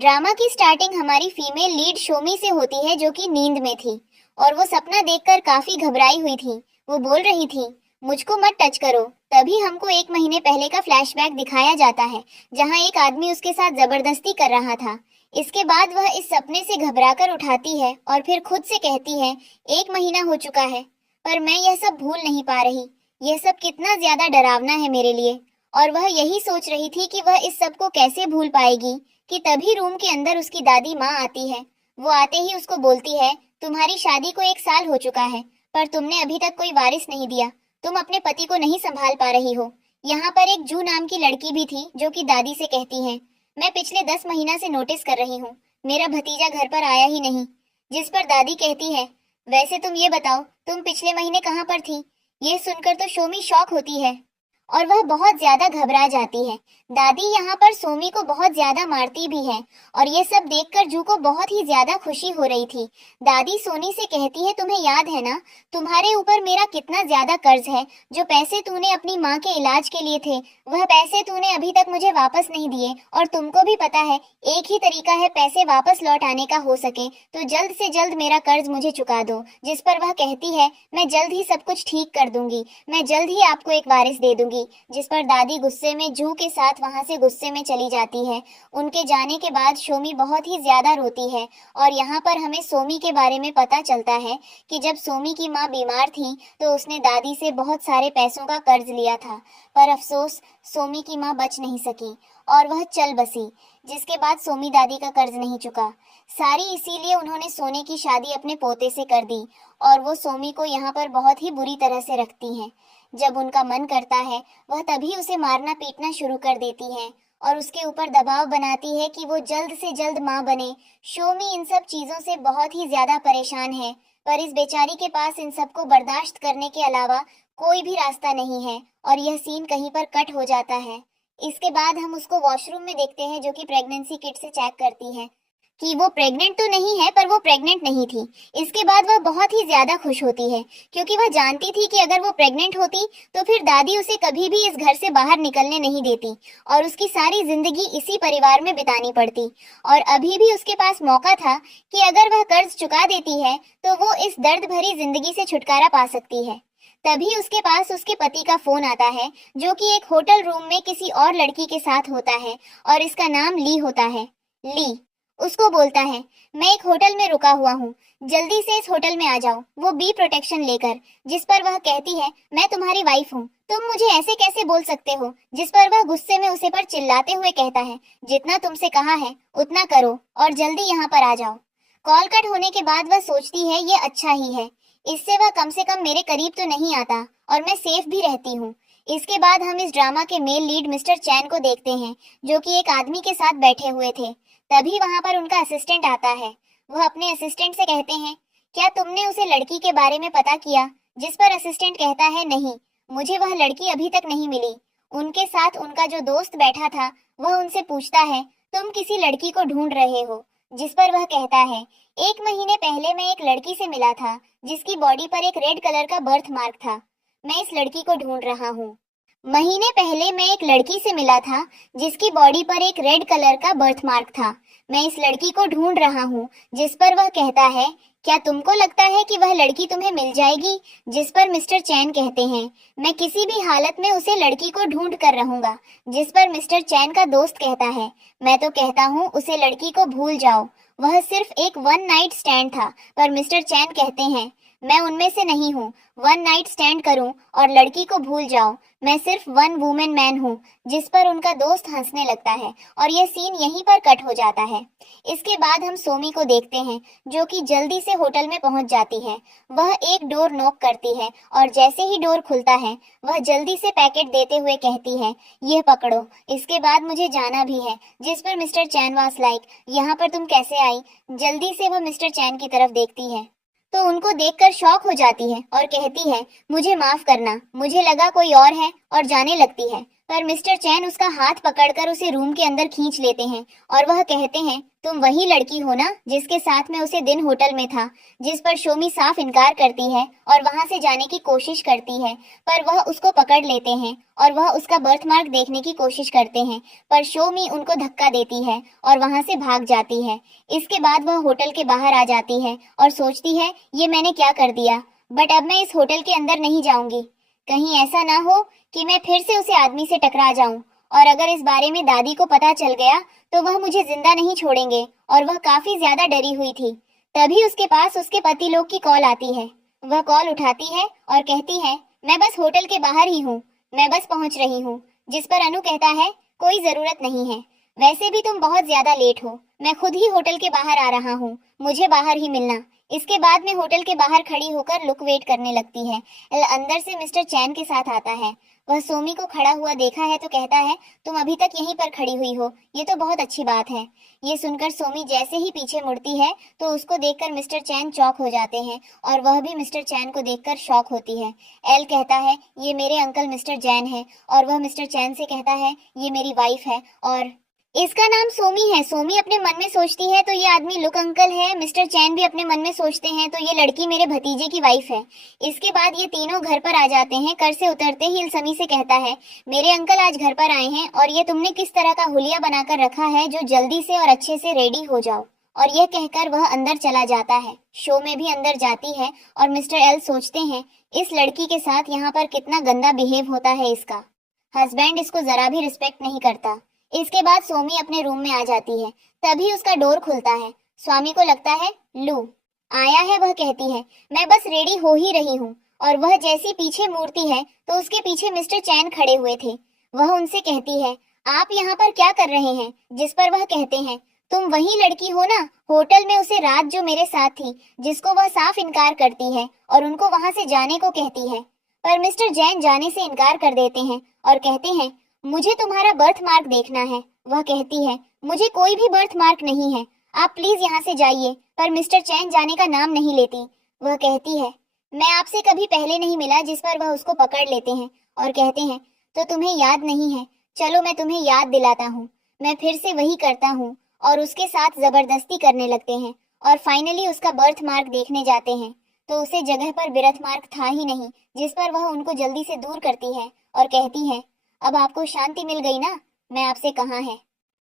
Drama की starting हमारी female lead शोमी से होती है जो कि नींद में थी और वो सपना देखकर काफी घबराई हुई थी। वो बोल रही थी, मुझको मत टच करो। तभी हमको 1 महीने पहले का फ्लैशबैक दिखाया जाता है जहां एक आदमी उसके साथ जबरदस्ती कर रहा था। इसके बाद वह इस सपने से घबराकर उठाती है और फिर खुद से कहती है, 1 महीना हो चुका है पर मैं यह सब भूल नहीं पा रही। यह सब कितना ज्यादा डरावना है मेरे लिए। और वह यही सोच रही थी कि वह इस सब को कैसे भूल पाएगी कि तभी रूम के अंदर उसकी दादी माँ आती है। वो आते ही उसको बोलती है, तुम्हारी शादी को 1 साल हो चुका है पर तुमने अभी तक कोई वारिस नहीं दिया। तुम अपने पति को नहीं संभाल पा रही हो। यहाँ पर एक जू नाम की लड़की भी थी जो कि दादी से कहती है, मैं पिछले 10 महीना से नोटिस कर रही हूँ, मेरा भतीजा घर पर आया ही नहीं। जिस पर दादी कहती है, वैसे तुम ये बताओ तुम पिछले महीने कहाँ पर थी। ये सुनकर तो शोमी शॉक होती है और वह बहुत ज्यादा घबरा जाती है। दादी यहाँ पर सोमी को बहुत ज्यादा मारती भी है और ये सब देखकर जू को बहुत ही ज्यादा खुशी हो रही थी। दादी सोनी से कहती है, तुम्हें याद है ना तुम्हारे ऊपर मेरा कितना ज्यादा कर्ज है। जो पैसे तूने अपनी माँ के इलाज के लिए थे वह पैसे तूने अभी तक मुझे वापस नहीं दिए और तुमको भी पता है एक ही तरीका है पैसे वापस लौट आने का हो सके तो जल्द से जल्द मेरा कर्ज मुझे चुका दो। जिस पर वह कहती है, मैं जल्द ही सब कुछ ठीक कर दूंगी, मैं जल्द ही आपको एक वारिस दे दूंगी। जिस पर दादी गुस्से में जू के साथ वहां से गुस्से में चली जाती है। उनके जाने के बाद शोमी बहुत ही ज्यादा रोती है और यहाँ पर हमें सोमी के बारे में पता चलता है कि जब सोमी की माँ बीमार थी तो उसने दादी से बहुत सारे पैसों का कर्ज लिया था पर अफसोस सोमी की माँ बच नहीं सकी और वह चल बसी। जिसके बाद सोमी दादी का कर्ज नहीं चुका। सारी इसीलिए उन्होंने सोने की शादी अपने पोते से कर दी और वो सोमी को यहाँ पर बहुत ही बुरी तरह से रखती हैं। जब उनका मन करता है वह तभी उसे मारना पीटना शुरू कर देती हैं और उसके ऊपर दबाव बनाती है कि वो जल्द से जल्द माँ बने। शोमी इन सब चीजों से बहुत ही ज्यादा परेशान है पर इस बेचारी के पास इन सब को बर्दाश्त करने के अलावा कोई भी रास्ता नहीं है और यह सीन कहीं पर कट हो जाता है। इसके बाद हम उसको वॉशरूम में देखते हैं जो कि प्रेगनेंसी किट से चेक करती है कि वो प्रेग्नेंट तो नहीं है पर वो प्रेग्नेंट नहीं थी। इसके बाद वह बहुत ही ज्यादा खुश होती है क्योंकि वह जानती थी कि अगर वो प्रेग्नेंट होती तो फिर दादी उसे कभी भी इस घर से बाहर निकलने नहीं देती और उसकी सारी जिंदगी इसी परिवार में बितानी पड़ती। और अभी भी उसके पास मौका था कि अगर वह कर्ज चुका देती है तो वो इस दर्द भरी जिंदगी से छुटकारा पा सकती है। तभी उसके पास उसके पति का फोन आता है जो कि एक होटल रूम में किसी और लड़की के साथ होता है और इसका नाम ली होता है। ली उसको बोलता है, मैं एक होटल में रुका हुआ हूँ, जल्दी से इस होटल में आ जाओ, वो बी प्रोटेक्शन लेकर। जिस पर वह कहती है, मैं तुम्हारी वाइफ हूँ, तुम मुझे ऐसे कैसे बोल सकते हो। जिस पर वह गुस्से में उसे पर चिल्लाते हुए कहता है, जितना तुमसे कहा है उतना करो और जल्दी यहाँ पर आ जाओ। कॉल कट होने के बाद वह सोचती है ये अच्छा ही है, इससे वह कम से कम मेरे करीब तो नहीं आता और मैं सेफ भी रहती हूँ। इसके बाद हम इस ड्रामा के मेल लीड मिस्टर चैन को देखते हैं जो कि एक आदमी के साथ बैठे हुए थे। तभी वहां पर उनका असिस्टेंट आता है। वह अपने असिस्टेंट से कहते हैं, क्या तुमने उसे लड़की के बारे में पता किया। जिस पर असिस्टेंट कहता है, नहीं, मुझे वह लड़की अभी तक नहीं मिली। उनके साथ उनका जो दोस्त बैठा था वह उनसे पूछता है, तुम किसी लड़की को ढूंढ रहे हो। जिस पर वह कहता है, 1 महीने पहले मैं एक लड़की से मिला था जिसकी बॉडी पर एक रेड कलर का बर्थ मार्क था, मैं इस लड़की को ढूंढ रहा हूँ। महीने पहले मैं एक लड़की से मिला था जिसकी बॉडी पर एक रेड कलर का बर्थ मार्क था, मैं इस लड़की को ढूंढ रहा हूँ। जिस पर वह कहता है, क्या तुमको लगता है कि वह लड़की तुम्हें मिल जाएगी। जिस पर मिस्टर चैन कहते हैं, मैं किसी भी हालत में उसे लड़की को ढूंढ कर रहूंगा। जिस पर मिस्टर चैन का दोस्त कहता है, मैं तो कहता हूँ उसे लड़की को भूल जाओ, वह सिर्फ एक 1 नाइट स्टैंड था। पर मिस्टर चैन कहते हैं, मैं उनमें से नहीं हूँ, 1 नाइट स्टैंड करूं और लड़की को भूल जाओ, मैं सिर्फ 1 वुमेन मैन हूँ। जिस पर उनका दोस्त हंसने लगता है और यह सीन यहीं पर कट हो जाता है। इसके बाद हम सोमी को देखते हैं जो कि जल्दी से होटल में पहुंच जाती है। वह एक डोर नॉक करती है और जैसे ही डोर खुलता है वह जल्दी से पैकेट देते हुए कहती है, यह पकड़ो, इसके बाद मुझे जाना भी है। जिस पर मिस्टर चैन वास लाइक, यहाँ पर तुम कैसे आई। जल्दी से वह मिस्टर चैन की तरफ देखती है तो उनको देखकर शॉक हो जाती है और कहती है, मुझे माफ करना, मुझे लगा कोई और है, और जाने लगती है। पर मिस्टर चैन उसका हाथ पकड़कर उसे रूम के अंदर खींच लेते हैं और वह कहते हैं, तुम वही लड़की हो ना जिसके साथ में उसे दिन होटल में था। जिस पर शोमी साफ इनकार करती है और वहां से जाने की कोशिश करती है, पर वह उसको पकड़ लेते हैं और वह उसका बर्थमार्क देखने की कोशिश करते हैं, पर शोमी उनको धक्का देती है और वहां से भाग जाती है। इसके बाद वह होटल के बाहर आ जाती है और सोचती है, ये मैंने क्या कर दिया, बट अब मैं इस होटल के अंदर नहीं जाऊंगी। कहीं ऐसा ना हो कि मैं फिर से उसे आदमी से टकरा जाऊं, और अगर इस बारे में दादी को पता चल गया तो वह मुझे जिंदा नहीं छोड़ेंगे। और वह काफी ज्यादा डरी हुई थी। तभी उसके पास उसके पति लोग की कॉल आती है। वह कॉल उठाती है और कहती है, मैं बस होटल के बाहर ही हूँ, मैं बस पहुंच रही हूँ। जिस पर अनु कहता है, कोई जरूरत नहीं है, वैसे भी तुम बहुत ज्यादा लेट हो, मैं खुद ही होटल के बाहर आ रहा हूँ, मुझे बाहर ही मिलना। इसके बाद में होटल के बाहर खड़ी होकर लुक वेट करने लगती है। अंदर से मिस्टर चैन के साथ आता है। वह सोमी को खड़ा हुआ देखा है तो कहता है, तुम अभी तक यहीं पर खड़ी हुई हो, ये तो बहुत अच्छी बात है। ये सुनकर सोमी जैसे ही पीछे मुड़ती है तो उसको देखकर मिस्टर चैन चौंक हो जाते हैं और वह भी मिस्टर चैन को देखकर शॉक होती है। एल कहता है, ये मेरे अंकल मिस्टर जैन है, और वह मिस्टर चैन से कहता है, ये मेरी वाइफ है और इसका नाम सोमी है। सोमी अपने मन में सोचती है तो ये आदमी लुक अंकल है। मिस्टर चैन भी अपने मन में सोचते हैं तो ये लड़की मेरे भतीजे की वाइफ है। इसके बाद ये तीनों घर पर आ जाते हैं। कर से उतरते ही इल्समी से कहता है, मेरे अंकल आज घर पर आए हैं और ये तुमने किस तरह का हुलिया बनाकर रखा है, जो जल्दी से और अच्छे से रेडी हो जाओ। और यह कहकर वह अंदर चला जाता है। शो में भी अंदर जाती है और मिस्टर एल सोचते हैं, इस लड़की के साथ यहाँ पर कितना गंदा बिहेव होता है इसका। हस्बैंड इसको जरा भी रिस्पेक्ट नहीं करता। इसके बाद सोमी अपने रूम में आ जाती है। तभी उसका डोर खुलता है। स्वामी को लगता है लू आया है। वह कहती है, मैं बस रेडी हो ही रही हूँ। और वह जैसी पीछे मुड़ती है तो उसके पीछे मिस्टर चैन खड़े हुए थे। वह उनसे कहती है, आप यहाँ पर क्या कर रहे हैं। जिस पर वह कहते हैं, तुम वही लड़की हो ना होटल में उसे रात जो मेरे साथ थी, जिसको वह साफ इनकार करती है और उनको वहां से जाने को कहती है। पर मिस्टर जैन जाने से इनकार कर देते हैं और कहते हैं, मुझे तुम्हारा बर्थ मार्क देखना है। वह कहती है, मुझे कोई भी बर्थ मार्क नहीं है, आप प्लीज यहाँ से जाइए। पर मिस्टर चैन जाने का नाम नहीं लेती। वह कहती है, मैं आपसे कभी पहले नहीं मिला। जिस पर वह उसको पकड़ लेते हैं और कहते हैं, तो तुम्हें याद नहीं है, चलो मैं तुम्हें याद दिलाता हूँ। मैं फिर से वही करता हूँ और उसके साथ जबरदस्ती करने लगते हैं और फाइनली उसका बर्थ मार्क देखने जाते हैं तो उसे जगह पर बर्थ मार्क था ही नहीं। जिस पर वह उनको जल्दी से दूर करती है और कहती है, अब आपको शांति मिल गई ना, मैं आपसे कहाँ है,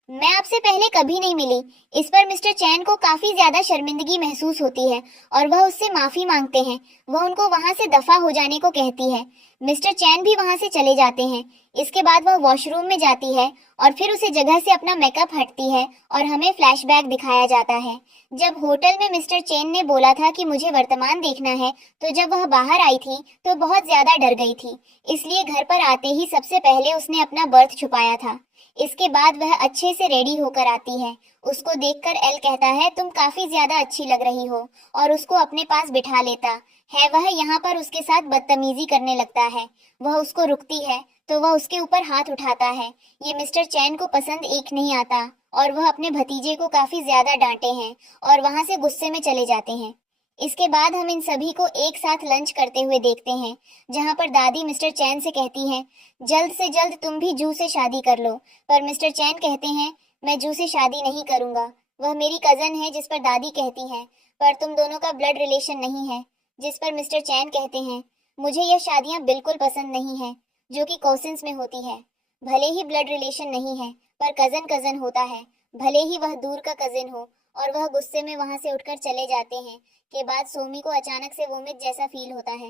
मैं आपसे पहले कभी नहीं मिली। इस पर मिस्टर चैन को काफी ज्यादा शर्मिंदगी महसूस होती है और वह उससे माफी मांगते हैं। वह उनको वहां से दफा हो जाने को कहती है। मिस्टर चैन भी वहां से चले जाते हैं। इसके बाद वह वॉशरूम में जाती है और फिर उसे जगह से अपना मेकअप हटती है और हमें फ्लैशबैक दिखाया जाता है। जब होटल में मिस्टर चैन ने बोला था कि मुझे वर्तमान देखना है, तो जब वह बाहर आई थी तो बहुत ज्यादा डर गई थी, इसलिए घर पर आते ही सबसे पहले उसने अपना बर्थ छुपाया था। इसके बाद वह अच्छे से रेडी होकर आती है। उसको देखकर एल कहता है, तुम काफी ज्यादा अच्छी लग रही हो, और उसको अपने पास बिठा लेता है। वह यहाँ पर उसके साथ बदतमीजी करने लगता है। वह उसको रुकती है तो वह उसके ऊपर हाथ उठाता है। ये मिस्टर चैन को पसंद एक नहीं आता और वह अपने भतीजे को काफी ज्यादा डांटे हैं और वहां से गुस्से में चले जाते हैं। इसके बाद हम इन सभी को एक साथ लंच करते हुए देखते हैं, जहां पर दादी मिस्टर चैन से कहती हैं, जल्द से जल्द तुम भी जू से शादी कर लो। पर मिस्टर चैन कहते हैं, मैं जू से शादी नहीं करूंगा, वह मेरी कजन है। जिस पर दादी कहती हैं, पर तुम दोनों का ब्लड रिलेशन नहीं है। जिस पर मिस्टर चैन कहते हैं, मुझे यह शादियां बिल्कुल पसंद नहीं है जो कि कॉसिन्स में होती है। भले ही ब्लड रिलेशन नहीं है पर कजन कजन होता है, भले ही वह दूर का कजिन हो। और वह गुस्से में वहां से उठकर चले जाते हैं। के बाद सोमी को अचानक से वोमिट जैसा फील होता है।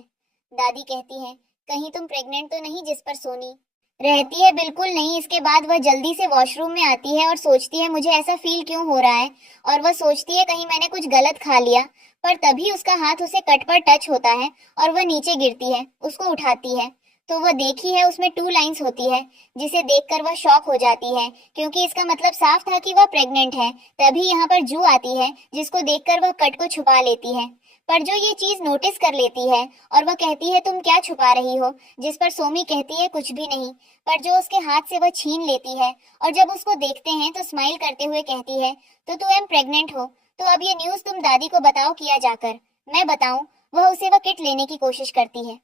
दादी कहती है, कहीं तुम प्रेग्नेंट तो नहीं। जिस पर सोनी रहती है, बिल्कुल नहीं। इसके बाद वह जल्दी से वॉशरूम में आती है और सोचती है, मुझे ऐसा फील क्यों हो रहा है, और वह सोचती है कहीं मैंने कुछ गलत खा लिया। पर तभी उसका हाथ उसे कट पर टच होता है और वह नीचे गिरती है। उसको उठाती है तो वह देखी है उसमें 2 लाइंस होती है, जिसे देखकर वह शॉक हो जाती है क्योंकि इसका मतलब साफ था कि वह प्रेग्नेंट है। तभी यहाँ पर जू आती है, जिसको देखकर वह कट को छुपा लेती है। पर जो ये चीज नोटिस कर लेती है और वह कहती है, तुम क्या छुपा रही हो। जिस पर सोमी कहती है, कुछ भी नहीं। पर जो उसके हाथ से वह छीन लेती है और जब उसको देखते हैं तो स्माइल करते हुए कहती है, तो तुम प्रेग्नेंट हो, तो अब ये न्यूज तुम दादी को बताओ किया जाकर। मैं बताऊं। वह उसे वह किट लेने की कोशिश करती है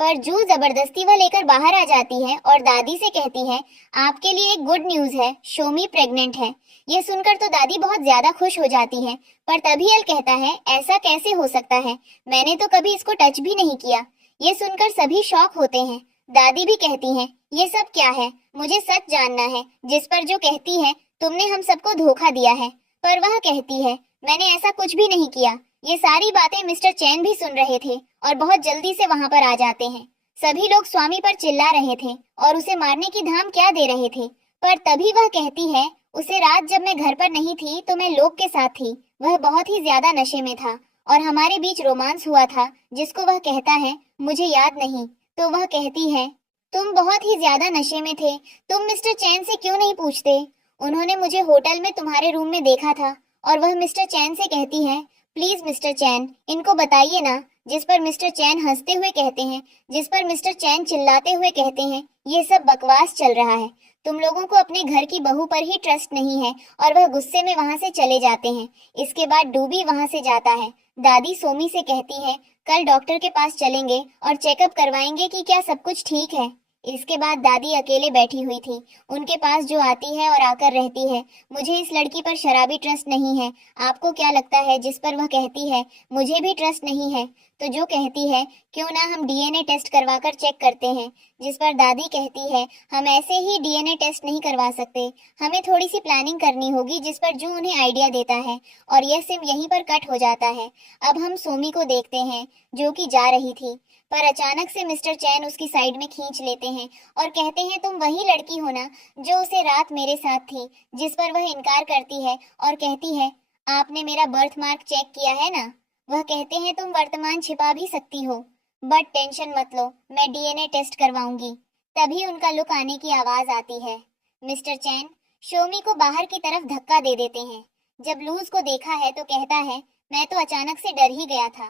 पर जू जबरदस्ती वह लेकर बाहर आ जाती है और दादी से कहती है, आपके लिए एक गुड न्यूज है, शोमी प्रेग्नेंट है। ये सुनकर तो दादी बहुत ज्यादा खुश हो जाती है, पर तभी एल कहता है, ऐसा कैसे हो सकता है, मैंने तो कभी इसको टच भी नहीं किया। ये सुनकर सभी शॉक होते हैं। दादी भी कहती हैं, ये सब क्या है, मुझे सच जानना है। जिस पर जो कहती है, तुमने हम सबको धोखा दिया है। पर वह कहती है, मैंने ऐसा कुछ भी नहीं किया। ये सारी बातें मिस्टर चैन भी सुन रहे थे और बहुत जल्दी से वहां पर आ जाते हैं। सभी लोग स्वामी पर चिल्ला रहे थे और उसे मारने की धाम क्या दे रहे थे। पर तभी वह कहती है, उसे रात जब मैं घर पर नहीं थी तो मैं लोग के साथ थी। वह बहुत ही ज्यादा नशे में था और हमारे बीच रोमांस हुआ था, जिसको वह कहता है, मुझे याद नहीं। तो वह कहती है, तुम बहुत ही ज्यादा नशे में थे, तुम मिस्टर चैन से क्यों नहीं पूछते? उन्होंने मुझे होटल में तुम्हारे रूम में देखा था। और वह मिस्टर चैन से कहती है, प्लीज मिस्टर चैन, इनको बताइए ना। जिस पर मिस्टर चैन हंसते हुए कहते हैं, जिस पर मिस्टर चैन चिल्लाते हुए कहते हैं, ये सब बकवास चल रहा है, तुम लोगों को अपने घर की बहू पर ही ट्रस्ट नहीं है। और वह गुस्से में वहां से चले जाते हैं। इसके बाद डूबी वहां से जाता है। दादी सोमी से कहती है, कल डॉक्टर के पास चलेंगे और चेकअप करवाएंगे कि क्या सब कुछ ठीक है। इसके बाद दादी अकेले बैठी हुई थी। उनके पास जो आती है और आकर रहती है, मुझे इस लड़की पर शराबी ट्रस्ट नहीं है, आपको क्या लगता है? जिस पर वह कहती है, मुझे भी ट्रस्ट नहीं है। तो जो कहती है, क्यों ना हम डीएनए टेस्ट करवाकर चेक करते हैं। जिस पर दादी कहती है, हम ऐसे ही डीएनए टेस्ट नहीं करवा सकते, हमें थोड़ी सी प्लानिंग करनी होगी। जिस पर जू उन्हें आइडिया देता है और यह सिर्फ यहीं पर कट हो जाता है। अब हम सोमी को देखते हैं, जो कि जा रही थी, पर अचानक से मिस्टर चैन उसकी साइड में खींच लेते हैं और कहते हैं, तुम वही लड़की हो ना जो उसे रात मेरे साथ थी। जिस पर वह इनकार करती है और कहती है, आपने मेरा बर्थ मार्क चेक किया है ना? वह कहते हैं, तुम वर्तमान छिपा भी सकती हो, बट टेंशन मत लो, मैं डीएनए टेस्ट करवाऊंगी। तभी उनका लुक आने की आवाज आती है। मिस्टर चैन शोमी को बाहर की तरफ धक्का दे देते हैं। जब लूज को देखा है तो कहता है, मैं तो अचानक से डर ही गया था।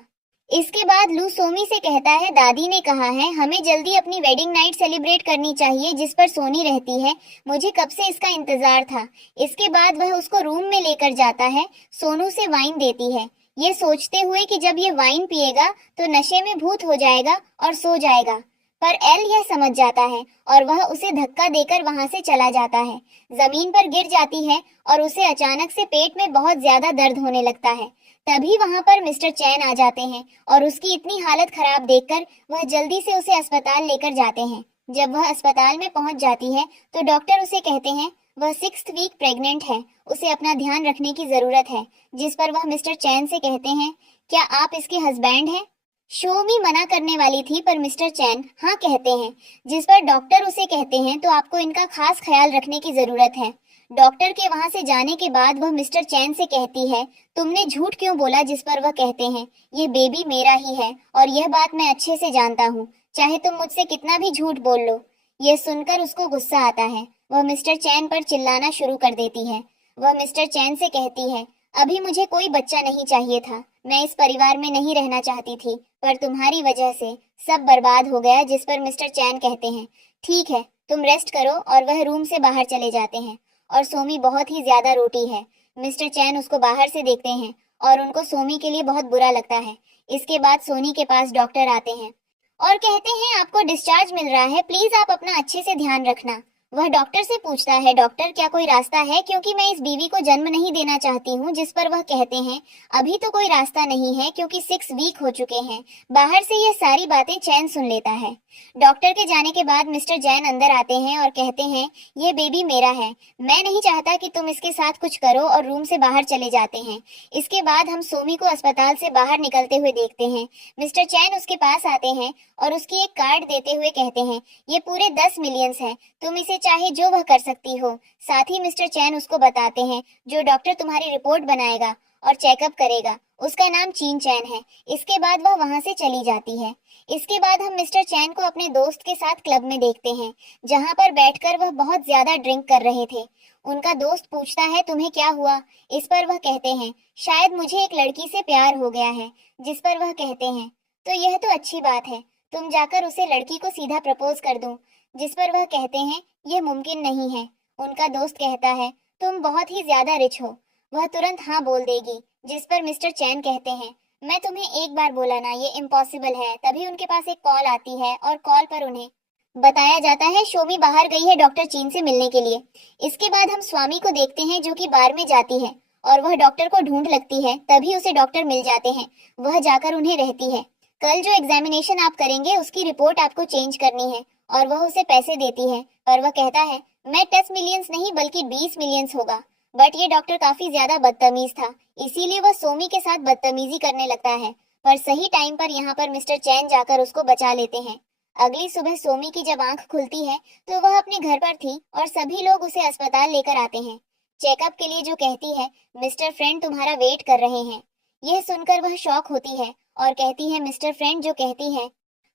इसके बाद लू सोमी से कहता है, दादी ने कहा है हमें जल्दी अपनी वेडिंग नाइट सेलिब्रेट करनी चाहिए। जिस पर सोनी रहती है, मुझे कब से इसका इंतजार था। इसके बाद वह उसको रूम में लेकर जाता है, सोनू से वाइन देती है, ये सोचते हुए कि जब ये वाइन पिएगा तो नशे में भूत हो जाएगा और सो जाएगा। पर एल यह समझ जाता है और वह उसे धक्का देकर वहां से चला जाता है। जमीन पर गिर जाती है और उसे अचानक से पेट में बहुत ज्यादा दर्द होने लगता है। तभी वहां पर मिस्टर चैन आ जाते हैं और उसकी इतनी हालत खराब देखकर वह जल्दी से उसे अस्पताल लेकर जाते हैं। जब वह अस्पताल में पहुंच जाती है तो डॉक्टर उसे कहते हैं, वह 6th वीक प्रेग्नेंट है, उसे अपना ध्यान रखने की जरूरत है। जिस पर वह मिस्टर चैन से कहते हैं, क्या आप इसके हस्बैंड हैं? शोमी मना करने वाली थी पर मिस्टर चैन हाँ कहते हैं। जिस पर डॉक्टर उसे कहते हैं, तो आपको इनका खास ख्याल रखने की जरूरत है। डॉक्टर के वहां से जाने के बाद वह मिस्टर चैन से कहती है, तुमने झूठ क्यों बोला? जिस पर वह कहते हैं, ये बेबी मेरा ही है और यह बात मैं अच्छे से जानता हूँ, चाहे तुम मुझसे कितना भी झूठ बोल लो। यह सुनकर उसको गुस्सा आता है, वह मिस्टर चैन पर चिल्लाना शुरू कर देती है। वह मिस्टर चैन से कहती है, अभी मुझे कोई बच्चा नहीं चाहिए था, मैं इस परिवार में नहीं रहना चाहती थी, पर तुम्हारी वजह से सब बर्बाद हो गया। जिस पर मिस्टर चैन कहते हैं, ठीक है, तुम रेस्ट करो। और वह रूम से बाहर चले जाते हैं और सोमी बहुत ही ज्यादा रोती है। मिस्टर चैन उसको बाहर से देखते हैं और उनको सोमी के लिए बहुत बुरा लगता है। इसके बाद सोनी के पास डॉक्टर आते हैं और कहते हैं, आपको डिस्चार्ज मिल रहा है, प्लीज आप अपना अच्छे से ध्यान रखना। वह डॉक्टर से पूछता है, डॉक्टर क्या कोई रास्ता है, क्योंकि मैं इस बीवी को जन्म नहीं देना चाहती हूँ। जिस पर वह कहते हैं, अभी तो कोई रास्ता नहीं है, क्योंकि 6 वीक हो चुके हैं। बाहर से यह सारी बातें चैन सुन लेता है। डॉक्टर के जाने के बाद मिस्टर जैन अंदर आते हैं और कहते हैं, ये बेबी मेरा है, मैं नहीं चाहता कि तुम इसके साथ कुछ करो, और रूम से बाहर चले जाते हैं। इसके बाद हम सोमी को अस्पताल से बाहर निकलते हुए देखते हैं। मिस्टर चैन उसके पास आते हैं और उसकी एक कार्ड देते हुए कहते हैं, ये पूरे 10 मिलियंस है, तुम इसे चाहे जो वह कर सकती हो। साथ ही मिस्टर चैन उसको बताते हैं, जो डॉक्टर तुम्हारी रिपोर्ट बनाएगा और चेकअप करेगा, उसका नाम चीन चैन है। इसके बाद वह वहां से चली जाती है। इसके बाद हम मिस्टर चैन को अपने दोस्त के साथ क्लब में देखते हैं, जहां पर बैठकर वह बहुत ज्यादा ड्रिंक कर रहे थे। उनका दोस्त पूछता है, तुम्हें क्या हुआ? इस पर वह कहते हैं, शायद मुझे एक लड़की से प्यार हो गया है। जिस पर वह कहते हैं, तो यह तो अच्छी बात है, तुम जाकर उसे लड़की को सीधा प्रपोज कर दो। जिस पर वह कहते हैं, यह मुमकिन नहीं है। उनका दोस्त कहता है, तुम बहुत ही ज्यादा रिच हो, वह तुरंत हाँ बोल देगी। जिस पर मिस्टर चैन कहते हैं, मैं तुम्हें एक बार बोला ना, ये इम्पॉसिबल है। तभी उनके पास एक कॉल आती है और कॉल पर उन्हें बताया जाता है शोमी बाहर गई है डॉक्टर चीन से मिलने के लिए। इसके बाद हम स्वामी को देखते हैं जो कि बार में जाती है और वह डॉक्टर को ढूंढ लगती है। तभी उसे डॉक्टर मिल जाते हैं। वह जाकर उन्हें रहती है। कल जो एग्जामिनेशन आप करेंगे उसकी रिपोर्ट आपको चेंज करनी है और वह उसे पैसे देती है। पर वह कहता है मैं 10 मिलियंस नहीं बल्कि 20 मिलियंस होगा। बट ये डॉक्टर काफी ज्यादा बदतमीज था, इसीलिए वह सोमी के साथ बदतमीजी करने लगता है। पर सही टाइम पर यहाँ पर मिस्टर चैन जाकर उसको बचा लेते हैं। अगली सुबह सोमी की जब आंख खुलती है तो वह अपने घर पर थी और सभी लोग उसे अस्पताल लेकर आते हैं चेकअप के लिए। जो कहती है मिस्टर फ्रेंड तुम्हारा वेट कर रहे हैं। यह सुनकर वह शॉक होती है और कहती है मिस्टर फ्रेंड जो कहती है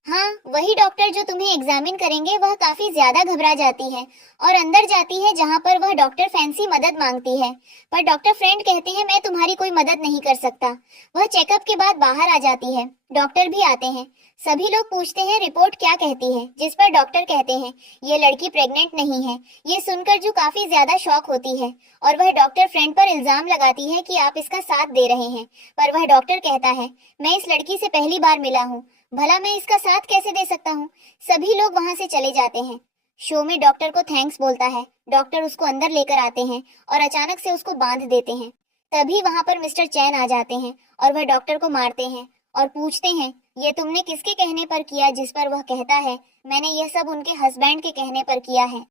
हाँ वही डॉक्टर जो तुम्हें एग्जामिन करेंगे। वह काफी ज्यादा घबरा जाती है और अंदर जाती है जहाँ पर वह डॉक्टर फैंसी मदद मांगती है। पर डॉक्टर फ्रेंड कहते हैं मैं तुम्हारी कोई मदद नहीं कर सकता। वह चेकअप के बाद बाहर आ जाती है। डॉक्टर भी आते हैं। सभी लोग पूछते हैं रिपोर्ट क्या कहती है, जिस पर डॉक्टर कहते हैं ये लड़की प्रेग्नेंट नहीं है। ये सुनकर जो काफी ज्यादा शॉक होती है और वह डॉक्टर फ्रेंड पर इल्जाम लगाती है कि आप इसका साथ दे रहे हैं। पर वह डॉक्टर कहता है मैं इस लड़की से पहली बार मिला हूँ, भला मैं इसका साथ कैसे दे सकता हूँ। सभी लोग वहां से चले जाते हैं। शो में डॉक्टर को थैंक्स बोलता है। डॉक्टर उसको अंदर लेकर आते हैं और अचानक से उसको बांध देते हैं। तभी वहां पर मिस्टर चैन आ जाते हैं और वह डॉक्टर को मारते हैं और पूछते हैं ये तुमने किसके कहने पर किया, जिस पर वह कहता है मैंने यह सब उनके हस्बैंड के कहने पर किया है।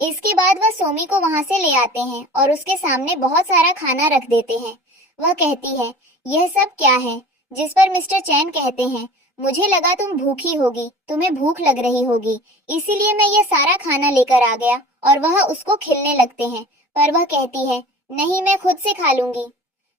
इसके बाद वह सोमी को वहां से ले आते हैं और उसके सामने बहुत सारा खाना रख देते हैं। वह कहती है यह सब क्या है, जिस पर मिस्टर चैन कहते हैं मुझे लगा तुम भूखी होगी, तुम्हें भूख लग रही होगी, इसीलिए मैं ये सारा खाना लेकर आ गया। और वह उसको खिलने लगते हैं। पर वह कहती है नहीं मैं खुद से खा लूंगी।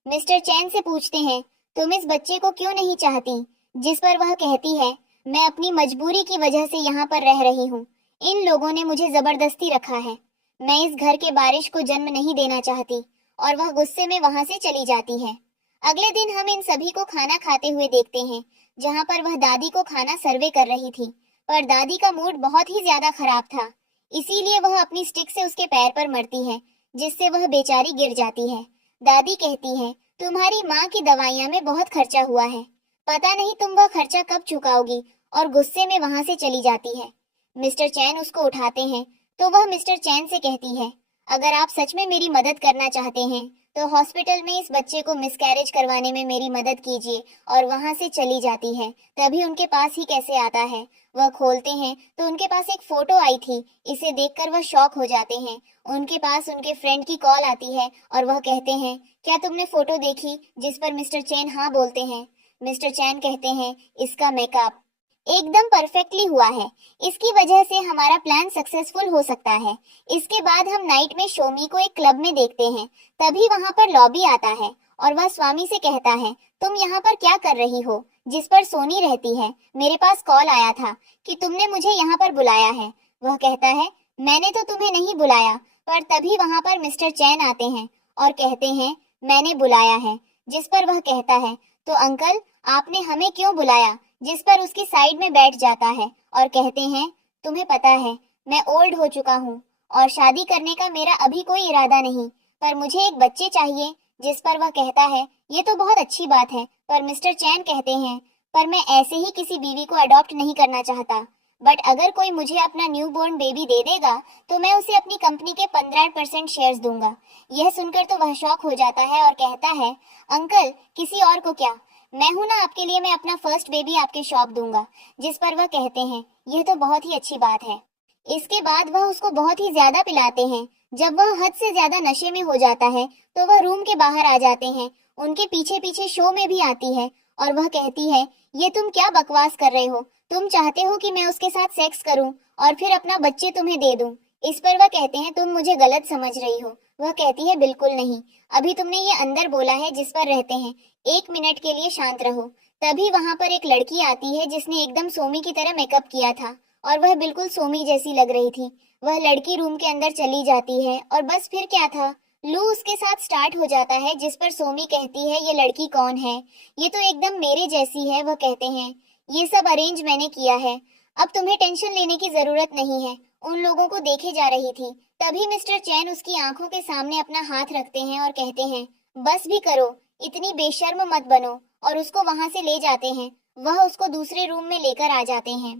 मिस्टर चैन से पूछते हैं तुम इस बच्चे को क्यों नहीं चाहती, जिस पर वह कहती है मैं अपनी मजबूरी की वजह से यहाँ पर रह रही हूँ। इन लोगों ने मुझे जबरदस्ती रखा है। मैं इस घर के बारिश को जन्म नहीं देना चाहती। और वह गुस्से में वहां से चली जाती है। अगले दिन हम इन सभी को खाना खाते हुए देखते हैं, जहाँ पर वह दादी को खाना सर्वे कर रही थी। पर दादी का मूड बहुत ही ज्यादा खराब था, इसीलिए वह अपनी स्टिक से उसके पैर पर मरती है, जिससे वह बेचारी गिर जाती है। दादी कहती है तुम्हारी माँ की दवाइयाँ में बहुत खर्चा हुआ है, पता नहीं तुम वह खर्चा कब चुकाओगी। और गुस्से में वहां से चली जाती है। मिस्टर चैन उसको उठाते हैं तो वह मिस्टर चैन से कहती है अगर आप सच में मेरी मदद करना चाहते हैं तो हॉस्पिटल में इस बच्चे को मिसकैरेज करवाने में मेरी मदद कीजिए। और वहां से चली जाती है। तभी उनके पास ही कैसे आता है, वह खोलते हैं तो उनके पास एक फोटो आई थी। इसे देखकर वह शॉक हो जाते हैं। उनके पास उनके फ्रेंड की कॉल आती है और वह कहते हैं क्या तुमने फोटो देखी, जिस पर मिस्टर चैन हाँ बोलते हैं। मिस्टर चैन कहते हैं इसका मेकअप एकदम परफेक्टली हुआ है, इसकी वजह से हमारा प्लान सक्सेसफुल हो सकता है। इसके बाद हम नाइट में शोमी को एक क्लब में देखते हैं। तभी वहां पर लॉबी आता है और वह स्वामी से कहता है तुम यहाँ पर क्या कर रही हो, जिस पर सोनी रहती है मेरे पास कॉल आया था कि तुमने मुझे यहाँ पर बुलाया है। वह कहता है मैंने तो तुम्हें नहीं बुलाया। पर तभी वहां पर मिस्टर चैन आते हैं और कहते हैं मैंने बुलाया है। जिस पर वह कहता है तो अंकल आपने हमें क्यों बुलाया, जिस पर उसकी साइड में बैठ जाता है और कहते हैं तुम्हें पता है मैं ओल्ड हो चुका हूँ और शादी करने का मेरा अभी कोई इरादा नहीं, पर मुझे एक बच्चे चाहिए। जिस पर वह कहता है ये तो बहुत अच्छी बात है। पर मिस्टर चैन कहते हैं पर मैं ऐसे ही किसी बीवी को अडॉप्ट नहीं करना चाहता, बट अगर कोई मुझे अपना न्यू बोर्न बेबी दे देगा तो मैं उसे अपनी कंपनी के 15% शेयर्स दूंगा। यह सुनकर तो वह शॉक हो जाता है और कहता है अंकल किसी और को क्या, मैं हूं ना आपके लिए, मैं अपना फर्स्ट बेबी आपके शॉप दूंगा। जिस पर वह कहते हैं यह तो बहुत ही अच्छी बात है। इसके बाद वह उसको बहुत ही ज्यादा पिलाते हैं। जब वह हद से ज्यादा नशे में हो जाता है तो वह रूम के बाहर आ जाते हैं। उनके पीछे पीछे शो में भी आती है और वह कहती है ये तुम क्या बकवास कर रहे हो, तुम चाहते हो कि मैं उसके साथ सेक्स करूं और फिर अपना बच्चे तुम्हें दे दूं। इस पर वह कहते हैं तुम मुझे गलत समझ रही हो। वह कहती है बिल्कुल नहीं, अभी तुमने ये अंदर बोला है जिस पर रहते हैं, 1 मिनट के लिए शांत रहो। तभी वहां पर एक लड़की आती है जिसने एकदम सोमी की तरह मेकअप किया था और वह बिल्कुल सोमी जैसी लग रही थी। वह लड़की रूम के अंदर चली जाती है और बस फिर क्या था, लू उसके साथ स्टार्ट हो जाता है। जिस पर सोमी कहती है ये लड़की कौन है, ये तो एकदम मेरे जैसी है। वह कहते हैं ये सब अरेंज मैंने किया है, अब तुम्हें टेंशन लेने की जरूरत नहीं है। उन लोगों को देखे जा रही थी। तभी मिस्टर चैन उसकी आंखों के सामने अपना हाथ रखते हैं और कहते हैं बस भी करो, इतनी बेशर्म मत बनो और उसको वहां से ले जाते हैं। वह उसको दूसरे रूम में लेकर आ जाते हैं।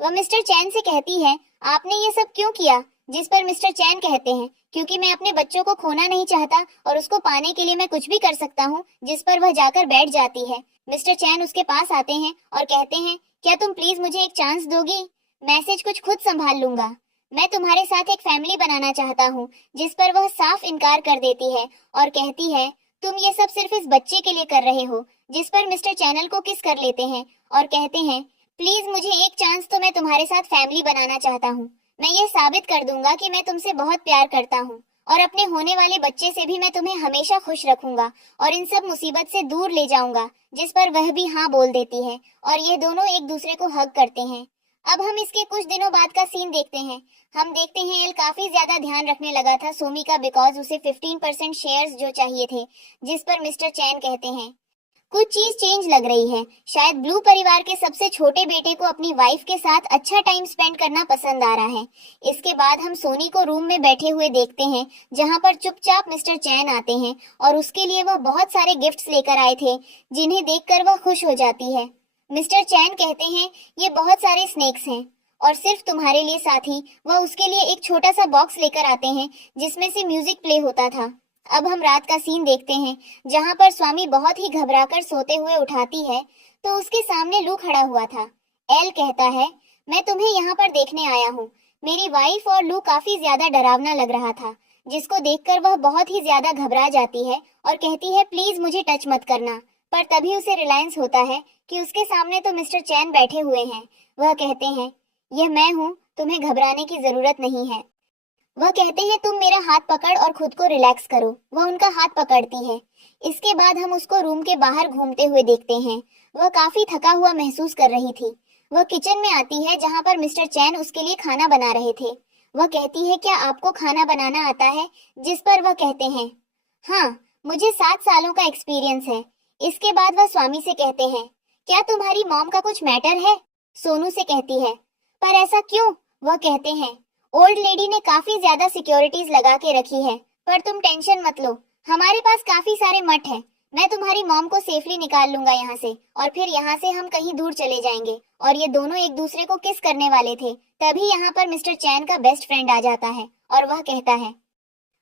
वह मिस्टर चैन से कहती है, आपने ये सब क्यों किया? जिस पर मिस्टर चैन कहते हैं, क्योंकि मैं अपने बच्चों को खोना नहीं चाहता और उसको पाने के लिए मैं कुछ भी कर सकता हूँ। जिस पर वह जाकर बैठ जाती है। मिस्टर चैन उसके पास आते हैं और कहते हैं, क्या तुम प्लीज मुझे एक चांस दोगी? मैसेज कुछ खुद संभाल लूंगा। मैं तुम्हारे साथ एक फैमिली बनाना चाहता हूँ। जिस पर वह साफ इनकार कर देती है और कहती है, तुम ये सब सिर्फ इस बच्चे के लिए कर रहे हो। जिस पर मिस्टर चैनल को किस कर लेते हैं और कहते हैं, प्लीज मुझे एक चांस, तो मैं तुम्हारे साथ फैमिली बनाना चाहता हूँ। मैं ये साबित कर दूंगा कि मैं तुमसे बहुत प्यार करता हूँ और अपने होने वाले बच्चे से भी मैं तुम्हें हमेशा खुश रखूंगा और इन सब मुसीबत से दूर ले जाऊंगा। जिस पर वह भी हाँ बोल देती है और ये दोनों एक दूसरे को हग करते हैं। अब हम इसके कुछ दिनों बाद का सीन देखते हैं। हम देखते हैं एल काफी ज्यादा ध्यान रखने लगा था सोमी का, बिकॉज उसे 15% शेयर्स जो चाहिए थे। जिस पर मिस्टर चैन कहते हैं, कुछ चीज चेंज लग रही है। शायद ब्लू परिवार के सबसे छोटे बेटे को अपनी वाइफ के साथ अच्छा टाइम स्पेंड करना पसंद आ रहा है। इसके बाद हम सोनी को रूम में बैठे हुए देखते हैं, जहां पर चुपचाप मिस्टर चैन आते हैं और उसके लिए वह बहुत सारे गिफ्ट्स लेकर आए थे, जिन्हें देखकर वह खुश हो जाती है। मिस्टर चैन कहते हैं, ये बहुत सारे स्नेक्स हैं और सिर्फ तुम्हारे लिए साथी। वह उसके लिए एक छोटा सा बॉक्स लेकर आते हैं जिसमें से म्यूजिक प्ले होता था। अब हम रात का सीन देखते हैं, जहां पर स्वामी बहुत ही घबराकर सोते हुए उठाती है तो उसके सामने लू खड़ा हुआ था। एल कहता है, मैं तुम्हें यहाँ पर देखने आया हूँ। मेरी वाइफ और लू काफी ज्यादा डरावना लग रहा था, जिसको देखकर वह बहुत ही ज्यादा घबरा जाती है और कहती है, प्लीज मुझे टच मत करना। पर तभी उसे रिलायंस होता है कि उसके सामने तो मिस्टर चैन बैठे हुए हैं। वह कहते हैं, यह मैं हूँ, तुम्हें घबराने की जरूरत नहीं है। वह कहते हैं, तुम मेरा हाथ पकड़ और खुद को रिलैक्स करो। वह उनका हाथ पकड़ती है। इसके बाद हम उसको रूम के बाहर घूमते हुए देखते हैं। वह काफी थका हुआ महसूस कर रही थी। वह किचन में आती है, जहां पर मिस्टर चैन उसके लिए खाना बना रहे थे। वह कहती है, क्या आपको खाना बनाना आता है? जिस पर वह कहते हैं, हाँ, मुझे 7 सालों का एक्सपीरियंस है। इसके बाद वह स्वामी से कहते हैं, क्या तुम्हारी मॉम का कुछ मैटर है? सोनू से कहती है, पर ऐसा क्यों? वह कहते हैं, ओल्ड लेडी ने काफी ज्यादा सिक्योरिटीज लगा के रखी है, पर तुम टेंशन मत लो, हमारे पास काफी सारे मठ हैं। मैं तुम्हारी मॉम को सेफली निकाल लूंगा यहाँ से और फिर यहाँ से हम कहीं दूर चले जाएंगे। और ये दोनों एक दूसरे को किस करने वाले थे, तभी यहाँ पर मिस्टर चैन का बेस्ट फ्रेंड आ जाता है और वह कहता है,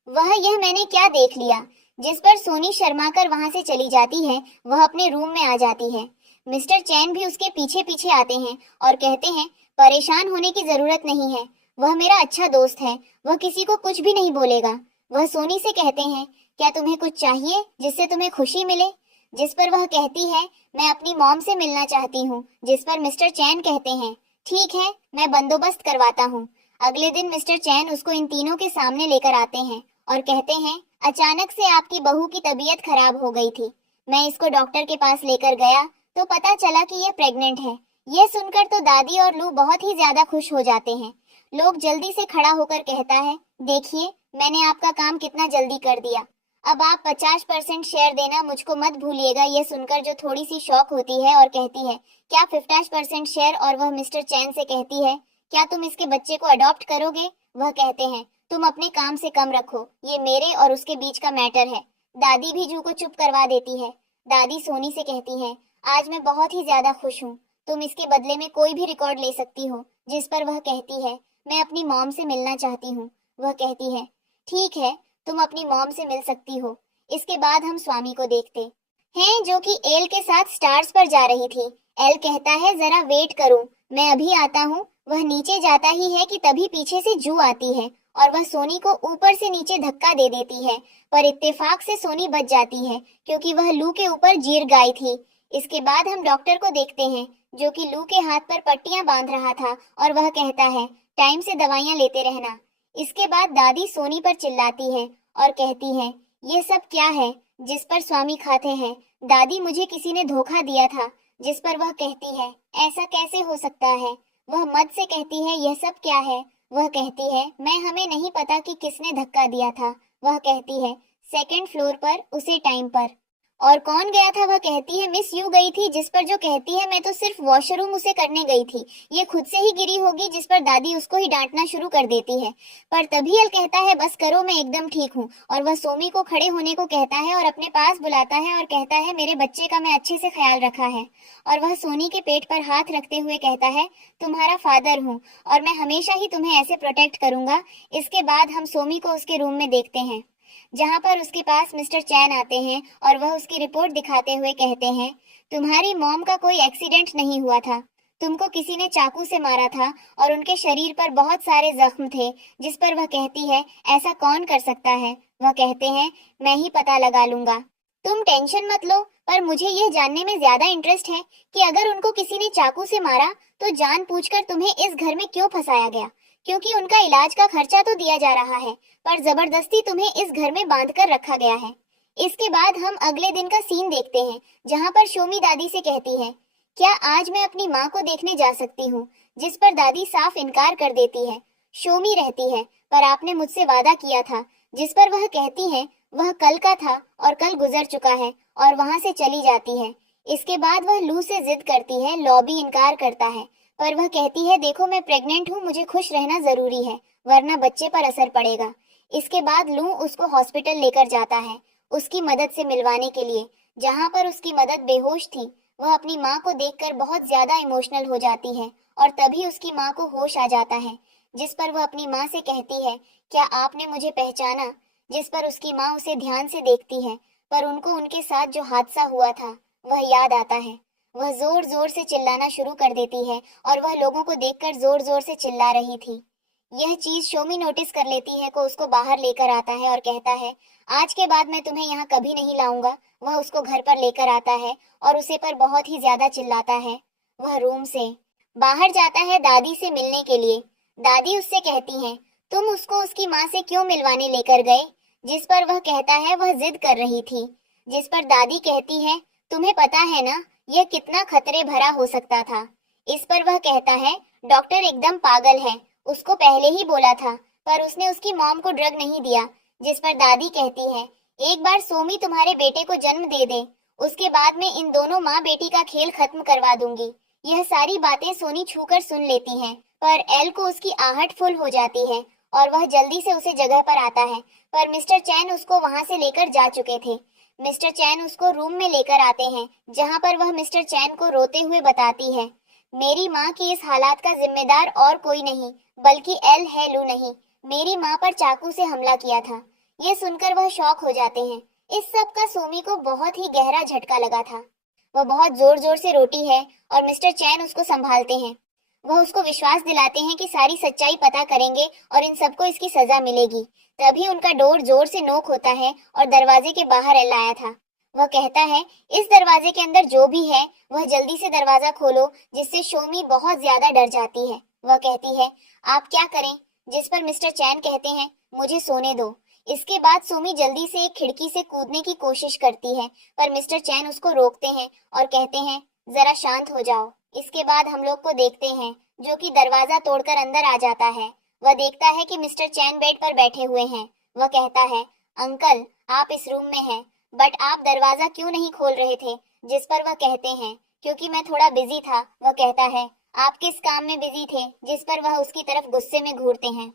वह यह मैंने क्या देख लिया? जिस पर सोनी शर्मा कर वहां से चली जाती है। वह अपने रूम में आ जाती है। मिस्टर चैन भी उसके पीछे पीछे आते हैं और कहते हैं, परेशान होने की जरूरत नहीं है, वह मेरा अच्छा दोस्त है, वह किसी को कुछ भी नहीं बोलेगा। वह सोनी से कहते हैं, क्या तुम्हें कुछ चाहिए जिससे तुम्हें खुशी मिले? जिस पर वह कहती है, मैं अपनी मॉम से मिलना चाहती हूँ। जिस पर मिस्टर चैन कहते हैं, ठीक है, मैं बंदोबस्त करवाता हूँ। अगले दिन मिस्टर चैन उसको इन तीनों के सामने लेकर आते हैं और कहते हैं, अचानक से आपकी बहू की तबीयत खराब हो गई थी। मैं इसको डॉक्टर के पास लेकर गया तो पता चला कि यह प्रेग्नेंट है। यह सुनकर तो दादी और लू बहुत ही ज्यादा खुश हो जाते हैं। लोग जल्दी से खड़ा होकर कहता है, देखिए, मैंने आपका काम कितना जल्दी कर दिया। अब आप 50% शेयर देना मुझको मत भूलिएगा। यह सुनकर जो थोड़ी सी शॉक होती है और कहती है, क्या 50% शेयर? और वह मिस्टर चैन से कहती है, क्या तुम इसके बच्चे को अडॉप्ट करोगे? वह कहते हैं, तुम अपने काम से कम रखो, ये मेरे और उसके बीच का मैटर है। दादी भी जू को चुप करवा देती है। दादी सोनी से कहती है, आज मैं बहुत ही ज्यादा खुश हूँ, तुम इसके बदले में कोई भी रिकॉर्ड ले सकती हो। जिस पर वह कहती है, मैं अपनी मॉम से मिलना चाहती हूँ। वह कहती है, ठीक है, तुम अपनी मॉम से मिल सकती हो। इसके बाद हम स्वामी को देखते हैं, जो कि एल के साथ स्टार्स पर जा रही थी। एल कहता है, जरा वेट करो, मैं अभी आता हूँ। वह नीचे जाता ही है कि तभी पीछे से जू आती है और वह सोनी को ऊपर से नीचे धक्का दे देती है। पर इत्तेफाक से सोनी बच जाती है, क्योंकि वह लू के ऊपर जीर गाई थी। इसके बाद हम डॉक्टर को देखते हैं, जो कि लू के हाथ पर पट्टियां बांध रहा था और वह कहता है, टाइम से दवाइयां लेते रहना। इसके बाद दादी सोनी पर चिल्लाती है और कहती है, ये सब क्या है? जिस पर स्वामी खाते हैं, दादी, मुझे किसी ने धोखा दिया था। जिस पर वह कहती है, ऐसा कैसे हो सकता है? वह मद से कहती है, यह सब क्या है? वह कहती है, मैं हमें नहीं पता कि किसने धक्का दिया था। वह कहती है, 2nd फ्लोर पर, उसे टाइम पर। और कौन गया था? वह कहती है मिस यू गई थी, जिस पर जो कहती है मैं तो सिर्फ वॉशरूम उसे करने गई थी, ये खुद से ही गिरी होगी, जिस पर दादी उसको ही डांटना शुरू कर देती है। पर तभी अल कहता है बस करो, मैं एकदम ठीक हूँ, और वह सोमी को खड़े होने को कहता है और अपने पास बुलाता है और कहता है मेरे बच्चे का मैं अच्छे से ख्याल रखा है। और वह सोनी के पेट पर हाथ रखते हुए कहता है तुम्हारा फादर हूँ और मैं हमेशा ही तुम्हें ऐसे प्रोटेक्ट करूंगा। इसके बाद हम सोमी को उसके रूम में देखते हैं, जहां पर उसके पास मिस्टर चैन आते हैं और वह उसकी रिपोर्ट दिखाते हुए कहते हैं तुम्हारी मॉम का कोई एक्सीडेंट नहीं हुआ था, तुमको किसी ने चाकू से मारा था और उनके शरीर पर बहुत सारे जख्म थे। जिस पर वह कहती है ऐसा कौन कर सकता है? वह कहते हैं मैं ही पता लगा लूंगा, तुम टेंशन मत लो। पर मुझे यह जानने में ज्यादा इंटरेस्ट है कि अगर उनको किसी ने चाकू से मारा तो जानबूझकर तुम्हें इस घर में क्यों फंसाया गया? क्योंकि उनका इलाज का खर्चा तो दिया जा रहा है, पर जबरदस्ती तुम्हें इस घर में बांध कर रखा गया है। इसके बाद हम अगले दिन का सीन देखते हैं, जहां पर शोमी दादी से कहती है क्या आज मैं अपनी माँ को देखने जा सकती हूँ? जिस पर दादी साफ इनकार कर देती है। शोमी रहती है पर आपने मुझसे वादा किया था। जिस पर वह कहती है वह कल का था और कल गुजर चुका है, और वहां से चली जाती है। इसके बाद वह लू से जिद करती है, लॉ भी इनकार करता है, पर वह कहती है देखो मैं प्रेग्नेंट हूँ, मुझे खुश रहना जरूरी है, वरना बच्चे पर असर पड़ेगा। इसके बाद लू उसको हॉस्पिटल लेकर जाता है उसकी मदद से मिलवाने के लिए, जहाँ पर उसकी मदद बेहोश थी। वह अपनी माँ को देखकर बहुत ज्यादा इमोशनल हो जाती है और तभी उसकी माँ को होश आ जाता है। जिस पर वह अपनी माँ से कहती है क्या आपने मुझे पहचाना? जिस पर उसकी माँ उसे ध्यान से देखती है, पर उनको उनके साथ जो हादसा हुआ था वह याद आता है। वह जोर जोर से चिल्लाना शुरू कर देती है और वह लोगों को देखकर जोर जोर से चिल्ला रही थी। यह चीज शोमी नोटिस कर लेती है, को उसको बाहर लेकर आता है और कहता है आज के बाद मैं तुम्हें यहाँ कभी नहीं लाऊंगा। वह उसको घर पर लेकर आता है और उसे पर बहुत ही ज्यादा चिल्लाता है। वह रूम से बाहर जाता है दादी से मिलने के लिए। दादी उससे कहती है तुम उसको उसकी माँ से क्यों मिलवाने लेकर गए? जिस पर वह कहता है वह जिद कर रही थी। जिस पर दादी कहती है तुम्हें पता है ना यह कितना खतरे भरा हो सकता था। इस पर वह कहता है डॉक्टर एकदम पागल है, उसको पहले ही बोला था, पर उसने उसकी मॉम को ड्रग नहीं दिया। जिस पर दादी कहती है एक बार सोमी तुम्हारे बेटे को जन्म दे दे, उसके बाद में इन दोनों माँ बेटी का खेल खत्म करवा दूंगी। यह सारी बातें सोनी छूकर सुन लेती है, पर एल को उसकी आहट फुल हो जाती है और वह जल्दी से उसे जगह पर आता है, पर मिस्टर चैन उसको वहां से लेकर जा चुके थे। मिस्टर चैन उसको रूम में लेकर आते हैं, जहां पर वह मिस्टर चैन को रोते हुए बताती है मेरी माँ की इस हालात का जिम्मेदार और कोई नहीं बल्कि एल है, लू नहीं। मेरी माँ पर चाकू से हमला किया था। ये सुनकर वह शॉक हो जाते हैं। इस सब का सोमी को बहुत ही गहरा झटका लगा था। वह बहुत जोर जोर से रोती है और मिस्टर चैन उसको संभालते हैं। वह उसको विश्वास दिलाते हैं कि सारी सच्चाई पता करेंगे और इन सबको इसकी सजा मिलेगी। तभी उनका डोर जोर से नोक होता है और दरवाजे के बाहर एल आया था। वह कहता है इस दरवाजे के अंदर जो भी है वह जल्दी से दरवाजा खोलो, जिससे शोमी बहुत ज्यादा डर जाती है। वह कहती है आप क्या करें? जिस पर मिस्टर चैन कहते हैं मुझे सोने दो। इसके बाद सोमी जल्दी से एक खिड़की से कूदने की कोशिश करती है, पर मिस्टर चैन उसको रोकते हैं और कहते हैं जरा शांत हो जाओ। इसके बाद हम लोग को देखते हैं जो कि दरवाजा तोड़कर अंदर आ जाता है। वह देखता है कि मिस्टर चैन बेड पर बैठे हुए हैं। वह कहता है अंकल आप इस रूम में हैं, बट आप दरवाजा क्यों नहीं खोल रहे थे? जिस पर वह कहते हैं क्योंकि मैं थोड़ा बिजी था। वह कहता है आप किस काम में बिजी थे? जिस पर वह उसकी तरफ गुस्से में घूरते हैं,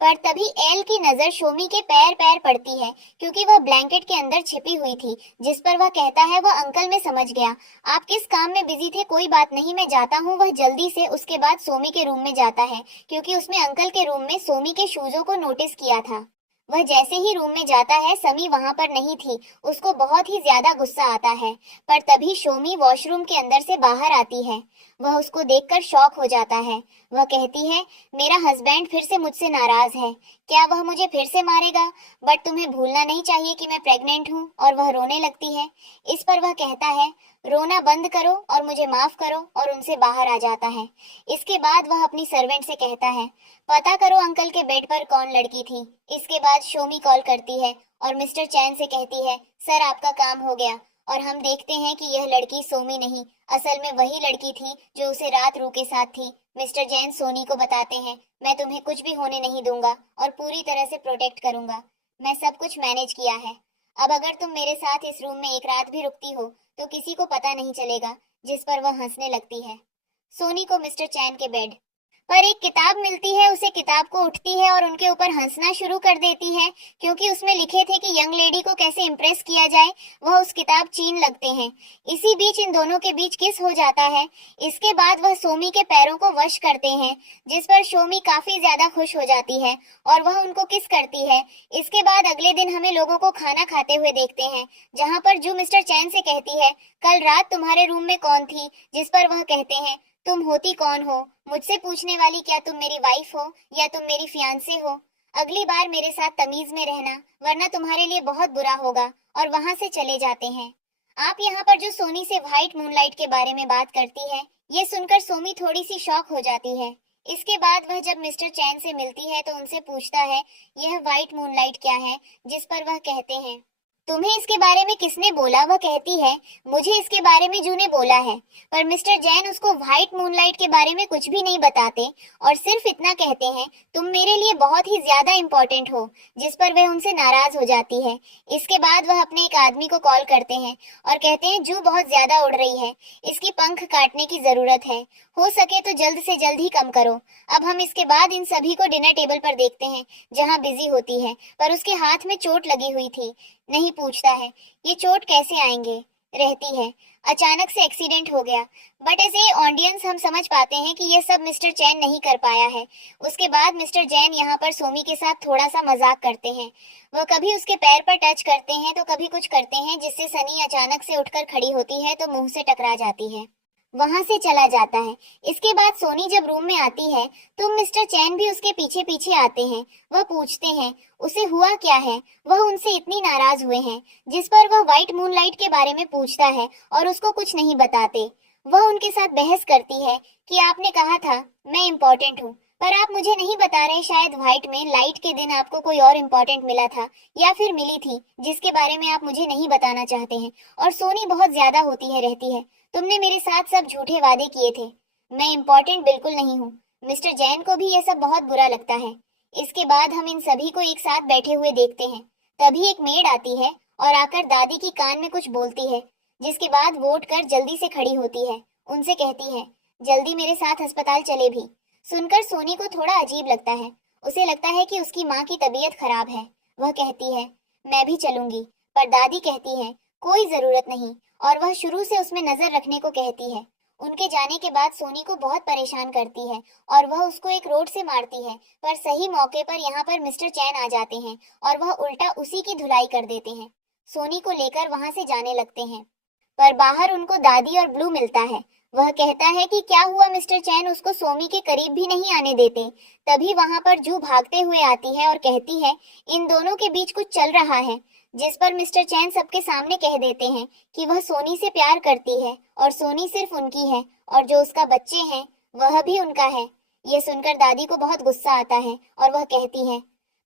पर तभी एल की नजर शोमी के पैर पैर पड़ती है, क्योंकि वह ब्लैंकेट के अंदर छिपी हुई थी। जिस पर वह कहता है वह अंकल मैं समझ गया, आप किस काम में बिजी थे, कोई बात नहीं मैं जाता हूँ। वह जल्दी से उसके बाद सोमी के रूम में जाता है, क्योंकि उसने अंकल के रूम में सोमी के शूजों को नोटिस किया था। वह जैसे ही रूम में जाता है समी वहां पर नहीं थी। उसको बहुत ही ज्यादा गुस्सा आता है, पर तभी शोमी वॉशरूम के अंदर से बाहर आती है। वह उसको देखकर शॉक हो जाता है। वह कहती है मेरा हस्बैंड फिर से मुझसे नाराज है, क्या वह मुझे फिर से मारेगा? बट तुम्हें भूलना नहीं चाहिए कि मैं प्रेग्नेंट हूँ। और वह रोने लगती है। इस पर वह कहता है रोना बंद करो और मुझे माफ करो, और उनसे बाहर आ जाता है। इसके बाद वह अपनी सर्वेंट से कहता है पता करो अंकल के बेड पर कौन लड़की थी। इसके बाद शोमी कॉल करती है और मिस्टर चैन से कहती है सर आपका काम हो गया, और हम देखते हैं कि यह लड़की सोमी नहीं, असल में वही लड़की थी जो उसे रात रू के साथ थी। मिस्टर जैन सोनी को बताते हैं मैं तुम्हें कुछ भी होने नहीं दूंगा और पूरी तरह से प्रोटेक्ट करूंगा। मैं सब कुछ मैनेज किया है। अब अगर तुम मेरे साथ इस रूम में एक रात भी रुकती हो तो किसी को पता नहीं चलेगा। जिस पर वह हंसने लगती है। सोनी को मिस्टर चैन के बेड पर एक किताब मिलती है। उसे किताब को उठती है और उनके ऊपर हंसना शुरू कर देती है, क्योंकि उसमें लिखे थे कि यंग लेडी को कैसे इम्प्रेस किया जाए। वह उस किताब छीन लगते हैं। इसी बीच इन दोनों के बीच किस हो जाता है। इसके बाद वह सोमी के पैरों को वश करते हैं, जिस पर सोमी काफी ज्यादा खुश हो जाती है और वह उनको किस करती है। इसके बाद अगले दिन हमें लोगों को खाना खाते हुए देखते हैं, जहाँ पर जू मिस्टर चैन से कहती है, कल रात तुम्हारे रूम में कौन थी। जिस पर वह कहते हैं, तुम होती कौन हो मुझसे पूछने वाली, क्या तुम मेरी वाइफ हो या तुम मेरी फियांसे हो। अगली बार मेरे साथ तमीज में रहना, वरना तुम्हारे लिए बहुत बुरा होगा। और वहां से चले जाते हैं। आप यहाँ पर जो सोनी से व्हाइट मूनलाइट के बारे में बात करती है, ये सुनकर सोमी थोड़ी सी शॉक हो जाती है। इसके बाद वह जब मिस्टर चैन से मिलती है तो उनसे पूछता है, यह व्हाइट मूनलाइट क्या है। जिस पर वह कहते हैं, तुम्हें इसके बारे में किसने बोला। वह कहती है, मुझे इसके बारे में जू ने बोला है। पर मिस्टर जैन उसको व्हाइट मूनलाइट के बारे में कुछ भी नहीं बताते और सिर्फ इतना कहते हैं, तुम मेरे लिए बहुत ही ज्यादा इम्पोर्टेंट हो। जिस पर वह उनसे नाराज हो जाती है। इसके बाद वह अपने एक आदमी को कॉल करते हैं और कहते हैं, जू बहुत ज्यादा उड़ रही है, इसकी पंख काटने की जरूरत है। हो सके तो जल्द से जल्द ही कम करो। अब हम इसके बाद इन सभी को डिनर टेबल पर देखते हैं, जहाँ बिजी होती है, पर उसके हाथ में चोट लगी हुई थी। नहीं पूछता है, ये चोट कैसे आएंगे। रहती है, अचानक से एक्सीडेंट हो गया। बट एज ए ऑडियंस हम समझ पाते हैं कि ये सब मिस्टर चैन नहीं कर पाया है। उसके बाद मिस्टर जैन यहाँ पर सोमी के साथ थोड़ा सा मजाक करते हैं। वह कभी उसके पैर पर टच करते हैं तो कभी कुछ करते हैं, जिससे सनी अचानक से उठकर खड़ी होती है तो मुंह से टकरा जाती है। वहां से चला जाता है। इसके बाद सोनी जब रूम में आती है तो मिस्टर चैन भी उसके पीछे पीछे आते हैं। वह पूछते हैं, उसे हुआ क्या है। वह उनसे इतनी नाराज हुए हैं। जिस पर वह व्हाइट मूनलाइट के बारे में पूछता है और उसको कुछ नहीं बताते। वह उनके साथ बहस करती है कि आपने कहा था मैं इम्पोर्टेंट हूँ, पर आप मुझे नहीं बता रहे, शायद व्हाइट में लाइट के दिन आपको कोई और इम्पोर्टेंट मिला था या फिर मिली थी, जिसके बारे में आप मुझे नहीं बताना चाहते हैं। और सोनी बहुत ज्यादा होती है रहती है, तुमने मेरे साथ सब झूठे वादे किए थे, मैं इम्पोर्टेंट बिल्कुल नहीं हूँ। मिस्टर जैन को भी यह सब बहुत बुरा लगता है। इसके बाद हम इन सभी को एक साथ बैठे हुए देखते हैं। तभी एक मेड आती है और आकर दादी की कान में कुछ बोलती है, जिसके बाद वो उठकर जल्दी से खड़ी होती है। उनसे कहती है, जल्दी मेरे साथ अस्पताल चले भी। सुनकर सोनी को थोड़ा अजीब लगता है। उसे लगता है कि उसकी माँ की तबीयत खराब है। वह कहती है, मैं भी चलूंगी। पर दादी कहती है, कोई जरूरत नहीं, और वह शुरू से उसमें नजर रखने को कहती है। उनके जाने के बाद सोनी को बहुत परेशान करती है और वह उसको एक रोड से मारती है। पर सही मौके पर यहाँ पर मिस्टर चैन आ जाते हैं और वह उल्टा उसी की धुलाई कर देते हैं। सोनी को लेकर वहां से जाने लगते हैं, पर बाहर उनको दादी और ब्लू मिलता है। वह कहता है कि क्या हुआ मिस्टर चैन, उसको सोमी के करीब भी नहीं आने देते। तभी वहां पर जू भागते हुए आती है और कहती है, इन दोनों के बीच कुछ चल रहा है। जिस पर मिस्टर चैन सबके सामने कह देते हैं कि वह सोनी से प्यार करती है और सोनी सिर्फ उनकी है और जो उसका बच्चे हैं वह भी उनका है। यह सुनकर दादी को बहुत गुस्सा आता है और वह कहती है,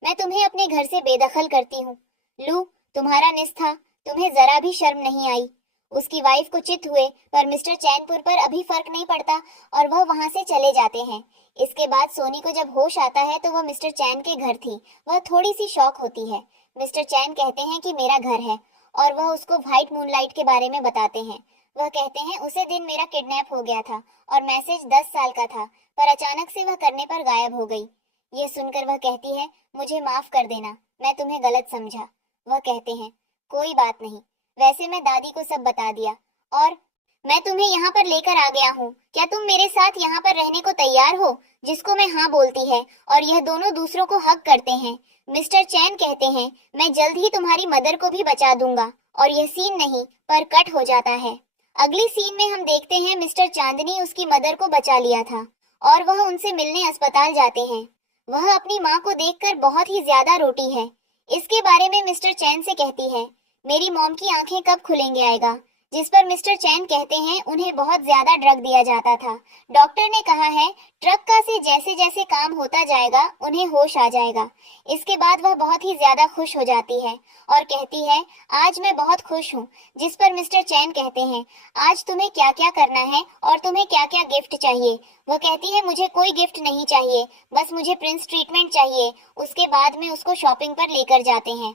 मैं तुम्हें अपने घर से बेदखल करती हूँ। लू, तुम्हारा निस था, तुम्हें जरा भी शर्म नहीं आई। उसकी वाइफ को चित हुए, पर मिस्टर चैनपुर पर अभी फर्क नहीं पड़ता और वह वहां से चले जाते हैं। इसके बाद सोनी को जब होश आता है तो वह मिस्टर चैन के घर थी। वह थोड़ी सी शॉक होती है। मिस्टर चैन कहते हैं कि मेरा घर है और वह उसको व्हाइट मूनलाइट के बारे में बताते हैं। वह कहते हैं, उसे दिन मेरा किडनैप हो गया था और मैसेज 10 साल का था, पर अचानक से वह करने पर गायब हो गई। यह सुनकर वह कहती है, मुझे माफ कर देना, मैं तुम्हें गलत समझा। वह कहते हैं, कोई बात नहीं, वैसे मैं दादी को सब बता दिया और मैं तुम्हें यहाँ पर लेकर आ गया हूँ। क्या तुम मेरे साथ यहाँ पर रहने को तैयार हो। जिसको मैं हाँ बोलती है और यह दोनों दूसरों को हक करते हैं। मिस्टर चैन कहते हैं, मैं जल्द ही तुम्हारी मदर को भी बचा दूंगा। और यह सीन नहीं पर कट हो जाता है। अगली सीन में हम देखते हैं मिस्टर चांदनी उसकी मदर को बचा लिया था और वह उनसे मिलने अस्पताल जाते हैं। वह अपनी माँ को देखकर बहुत ही ज्यादा रोती है। इसके बारे में मिस्टर चैन से कहती है, मेरी मॉम की आंखें कब खुलेंगे आएगा। जिस पर मिस्टर चैन कहते हैं, उन्हें बहुत ज्यादा ड्रग दिया जाता था। डॉक्टर ने कहा है, ड्रग का से जैसे जैसे काम होता जाएगा उन्हें होश आ जाएगा। इसके बाद वह बहुत ही ज्यादा खुश हो जाती है और कहती है, आज मैं बहुत खुश हूँ। जिस पर मिस्टर चैन कहते हैं, आज तुम्हें क्या क्या करना है और तुम्हें क्या क्या गिफ्ट चाहिए। वह कहती है, मुझे कोई गिफ्ट नहीं चाहिए, बस मुझे प्रिंस ट्रीटमेंट चाहिए। उसके बाद में उसको शॉपिंग पर लेकर जाते हैं।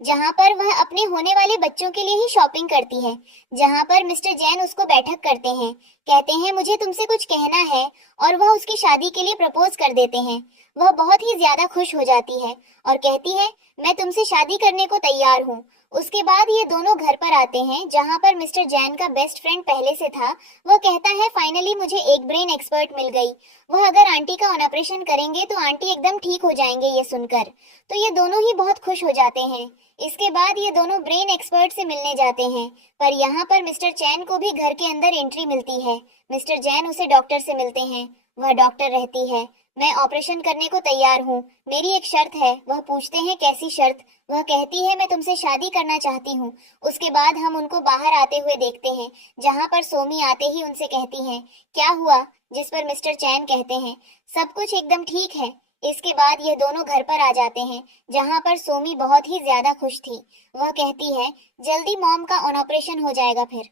जहाँ पर वह अपने होने वाले बच्चों के लिए ही शॉपिंग करती है, जहाँ पर मिस्टर जैन उसको बैठक करते हैं, कहते हैं मुझे तुमसे कुछ कहना है, और वह उसकी शादी के लिए प्रपोज कर देते हैं। वह बहुत ही ज्यादा खुश हो जाती है और कहती है मैं तुमसे शादी करने को तैयार हूँ। उसके बाद ये दोनों घर पर आते हैं, जहाँ पर मिस्टर जैन का बेस्ट फ्रेंड पहले से था। वह कहता है फाइनली मुझे एक ब्रेन एक्सपर्ट मिल गई। वह अगर आंटी का ऑपरेशन करेंगे तो आंटी एकदम ठीक हो जाएंगे ये सुनकर। तो ये दोनों ही बहुत खुश हो जाते हैं। इसके बाद ये दोनों ब्रेन एक्सपर्ट से मिलने जाते हैं, पर यहाँ पर मिस्टर चैन को भी घर के अंदर एंट्री मिलती है। मिस्टर जैन उसे डॉक्टर से मिलते हैं। वह डॉक्टर रहती है, मैं ऑपरेशन करने को तैयार हूँ, मेरी एक शर्त है। वह पूछते हैं कैसी शर्त? वह कहती है मैं तुमसे शादी करना चाहती हूँ। उसके बाद हम उनको बाहर आते हुए देखते हैं, जहाँ पर सोमी आते ही उनसे कहती हैं क्या हुआ, जिस पर मिस्टर चैन कहते हैं सब कुछ एकदम ठीक है। इसके बाद ये दोनों घर पर आ जाते हैं, जहाँ पर सोमी बहुत ही ज्यादा खुश थी। वह कहती है जल्दी मॉम का ऑपरेशन हो जाएगा, फिर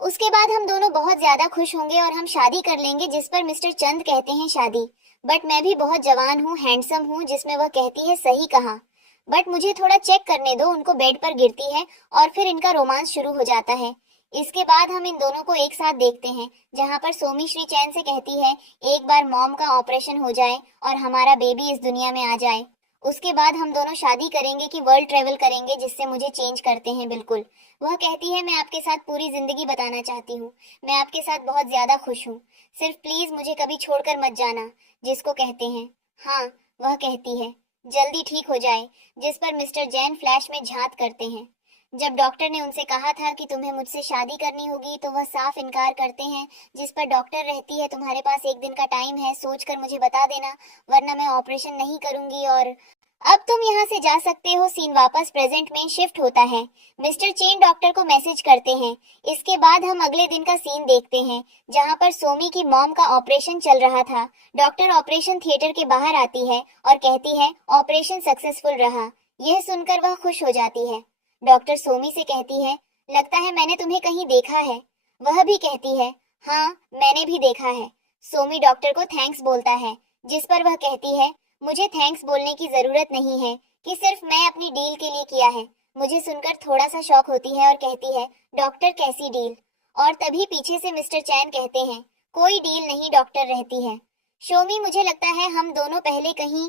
उसके बाद हम दोनों बहुत ज्यादा खुश होंगे और हम शादी कर लेंगे। जिस पर मिस्टर चंद कहते हैं शादी, बट मैं भी बहुत जवान हूँ, हैंडसम हूँ। जिसमें वह कहती है सही कहा, बट मुझे थोड़ा चेक करने दो। उनको बेड पर गिरती है और फिर इनका रोमांस शुरू हो जाता है। इसके बाद हम इन दोनों को एक साथ देखते हैं, जहाँ पर सोमी श्री चैन से कहती है एक बार मॉम का ऑपरेशन हो जाए और हमारा बेबी इस दुनिया में आ जाए, उसके बाद हम दोनों शादी करेंगे कि वर्ल्ड ट्रेवल करेंगे, जिससे मुझे चेंज करते हैं बिल्कुल। वह कहती है मैं आपके साथ पूरी जिंदगी बताना चाहती हूँ, मैं आपके साथ बहुत ज्यादा खुश हूँ, सिर्फ प्लीज मुझे कभी छोड़कर मत जाना। जिसको कहते हैं हाँ। वह कहती है जल्दी ठीक हो जाए। जिस पर मिस्टर जैन फ्लैश में झांक करते हैं। जब डॉक्टर ने उनसे कहा था कि तुम्हें मुझसे शादी करनी होगी तो वह साफ इनकार करते हैं। जिस पर डॉक्टर रहती है तुम्हारे पास एक दिन का टाइम है, सोचकर मुझे बता देना वरना मैं ऑपरेशन नहीं करूंगी और अब तुम यहाँ से जा सकते हो। सीन वापस प्रेजेंट में शिफ्ट होता है। मिस्टर चेन डॉक्टर को मैसेज करते हैं। इसके बाद हम अगले दिन का सीन देखते हैं, जहाँ पर सोमी की मॉम का ऑपरेशन चल रहा था। डॉक्टर ऑपरेशन थिएटर के बाहर आती है और कहती है ऑपरेशन सक्सेसफुल रहा। यह सुनकर वह खुश हो जाती है। डॉक्टर सोमी से कहती है लगता है मैंने तुम्हें कहीं देखा है। वह भी कहती है हाँ मैंने भी देखा है। सोमी डॉक्टर को थैंक्स बोलता है, जिस पर वह कहती है मुझे थैंक्स बोलने की जरूरत नहीं है कि सिर्फ मैं अपनी डील के लिए किया है। मुझे सुनकर थोड़ा सा शॉक होती है और कहती है डॉक्टर कैसी डील? और तभी पीछे से मिस्टर चैन कहते हैं कोई डील नहीं डॉक्टर रहती है। शोमी मुझे लगता है हम दोनों पहले कहीं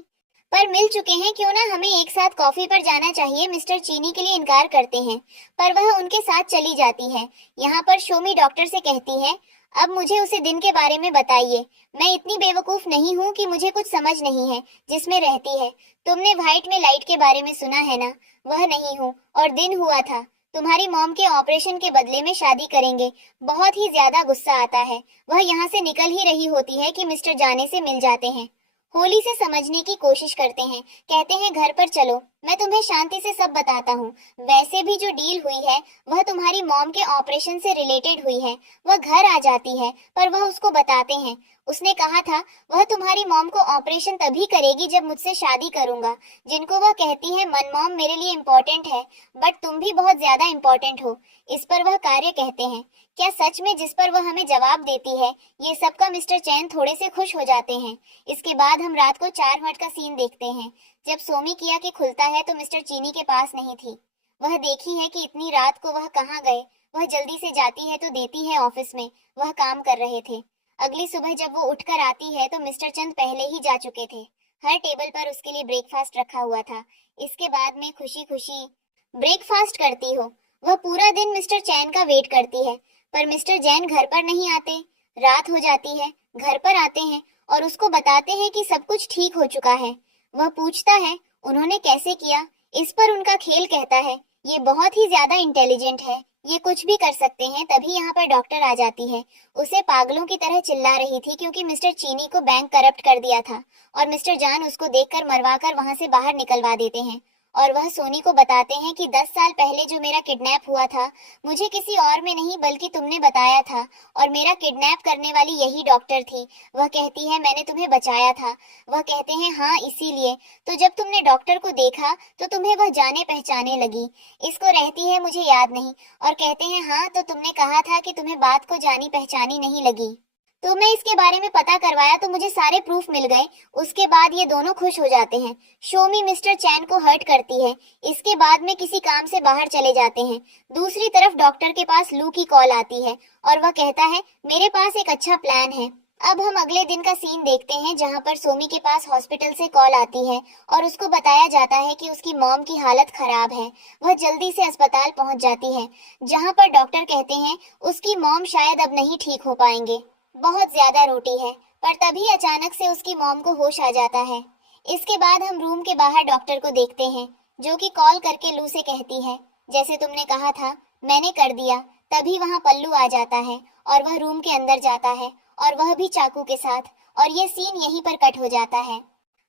पर मिल चुके हैं, क्यों ना हमें एक साथ कॉफी पर जाना चाहिए। मिस्टर चीनी के लिए इनकार करते हैं, पर वह उनके साथ चली जाती है। यहाँ पर शोमी डॉक्टर से कहती है अब मुझे उसे दिन के बारे में बताइए। मैं इतनी बेवकूफ नहीं हूँ कि मुझे कुछ समझ नहीं है जिसमें रहती है। तुमने व्हाइट में लाइट के बारे में सुना है ना? वह नहीं हूँ और दिन हुआ था तुम्हारी मॉम के ऑपरेशन के बदले में शादी करेंगे। बहुत ही ज्यादा गुस्सा आता है। वह यहाँ से निकल ही रही होती है कि मिस्टर जाने से मिल जाते हैं। होली से समझने की कोशिश करते हैं, कहते हैं घर पर चलो मैं तुम्हें शांति से सब बताता हूँ। वैसे भी जो डील हुई है वह तुम्हारी मॉम के ऑपरेशन से रिलेटेड हुई है। वह घर आ जाती है पर वह उसको बताते हैं। उसने कहा था वह तुम्हारी मॉम को ऑपरेशन तभी करेगी जब मुझसे शादी करूंगा। जिनको वह कहती है मन मॉम मेरे लिए इम्पोर्टेंट है, बट तुम भी बहुत ज्यादा इम्पोर्टेंट हो। इस पर वह कार्य कहते हैं क्या सच में? जिस पर वह हमें जवाब देती है ये सबका मिस्टर चैन थोड़े से खुश हो जाते हैं। इसके बाद हम रात को 4 मिनट का सीन देखते हैं। जब सोमी किया कि खुलता है तो मिस्टर चीनी के पास नहीं थी। वह देखी है कि इतनी रात को वह कहाँ गए। वह जल्दी से जाती है तो देती है ऑफिस में, वह काम कर रहे थे। अगली सुबह जब वो उठकर आती है तो मिस्टर चंद पहले ही जा चुके थे। हर टेबल पर उसके लिए ब्रेकफास्ट रखा हुआ था। इसके बाद में खुशी खुशी ब्रेकफास्ट करती हो। वह पूरा दिन मिस्टर चैन का वेट करती है, पर मिस्टर जैन घर पर नहीं आते। रात हो जाती है, घर पर आते हैं और उसको बताते हैं कि सब कुछ ठीक हो चुका है। वह पूछता है उन्होंने कैसे किया? इस पर उनका खेल कहता है ये बहुत ही ज्यादा इंटेलिजेंट है, ये कुछ भी कर सकते हैं। तभी यहाँ पर डॉक्टर आ जाती है। उसे पागलों की तरह चिल्ला रही थी क्योंकि मिस्टर चीनी को बैंक करप्ट कर दिया था और मिस्टर जान उसको देखकर मरवाकर वहां से बाहर निकलवा देते हैं। और वह सोनी को बताते हैं कि 10 साल पहले जो मेरा किडनैप हुआ था मुझे किसी और में नहीं बल्कि तुमने बताया था, और मेरा किडनैप करने वाली यही डॉक्टर थी। वह कहती है मैंने तुम्हें बचाया था। वह कहते हैं हाँ इसीलिए तो जब तुमने डॉक्टर को देखा तो तुम्हें वह जाने पहचाने लगी। इसको रहती है मुझे याद नहीं, और कहते हैं हाँ तो तुमने कहा था कि तुम्हें बात को जानी पहचानी नहीं लगी। तो मैं इसके बारे में पता करवाया तो मुझे सारे प्रूफ मिल गए। उसके बाद ये दोनों खुश हो जाते हैं। शोमी मिस्टर चैन को हर्ट करती है। इसके बाद में किसी काम से बाहर चले जाते हैं। दूसरी तरफ डॉक्टर के पास लू की कॉल आती है और वह कहता है मेरे पास एक अच्छा प्लान है। अब हम अगले दिन का सीन देखते हैं जहां पर सोमी के पास हॉस्पिटल से कॉल आती है और उसको बताया जाता है कि उसकी मॉम की हालत खराब है। वह जल्दी से अस्पताल पहुंच जाती है जहां पर डॉक्टर कहते हैं उसकी मॉम शायद अब नहीं ठीक हो पाएंगे, बहुत ज्यादा रोटी है। पर तभी अचानक से उसकी मॉम को होश आ जाता है। इसके बाद हम रूम के बाहर डॉक्टर को देखते हैं जो कि कॉल करके लू से कहती है जैसे तुमने कहा था मैंने कर दिया। तभी वहां पल्लू आ जाता है और वह रूम के अंदर जाता है और वह भी चाकू के साथ, और ये सीन यहीं पर कट हो जाता है।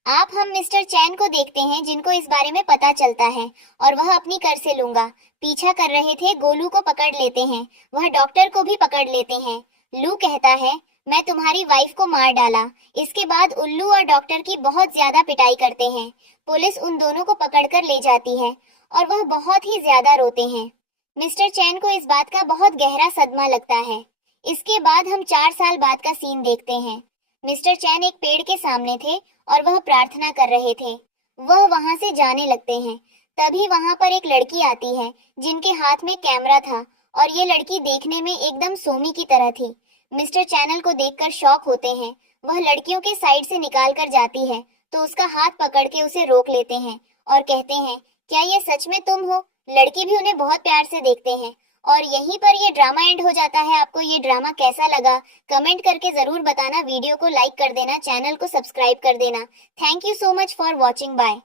आप हम मिस्टर चैन को देखते हैं जिनको इस बारे में पता चलता है और वह अपनी कर से लूंगा पीछा कर रहे थे गोलू को पकड़ लेते हैं। वह डॉक्टर को भी पकड़ लेते हैं। लू कहता है मैं तुम्हारी वाइफ को मार डाला। इसके बाद उल्लू और डॉक्टर की बहुत ज्यादा पिटाई करते हैं। पुलिस उन दोनों को पकड़कर ले जाती है और वह बहुत ही ज्यादा रोते हैं। मिस्टर चैन को इस बात का बहुत गहरा सदमा लगता है। इसके बाद हम 4 साल बाद का सीन देखते हैं। मिस्टर चैन एक पेड़ के सामने थे और वह प्रार्थना कर रहे थे। वह वहां से जाने लगते हैं। तभी वहां पर एक लड़की आती है जिनके हाथ में कैमरा था और ये लड़की देखने में एकदम सोमी की तरह थी। मिस्टर चैनल को देखकर शॉक होते हैं। वह लड़कियों के साइड से निकाल कर जाती है तो उसका हाथ पकड़ के उसे रोक लेते हैं और कहते हैं क्या ये सच में तुम हो। लड़की भी उन्हें बहुत प्यार से देखते हैं और यहीं पर ये ड्रामा एंड हो जाता है। आपको ये ड्रामा कैसा लगा कमेंट करके जरूर बताना। वीडियो को लाइक कर देना, चैनल को सब्सक्राइब कर देना। Thank you so much for watching. Bye.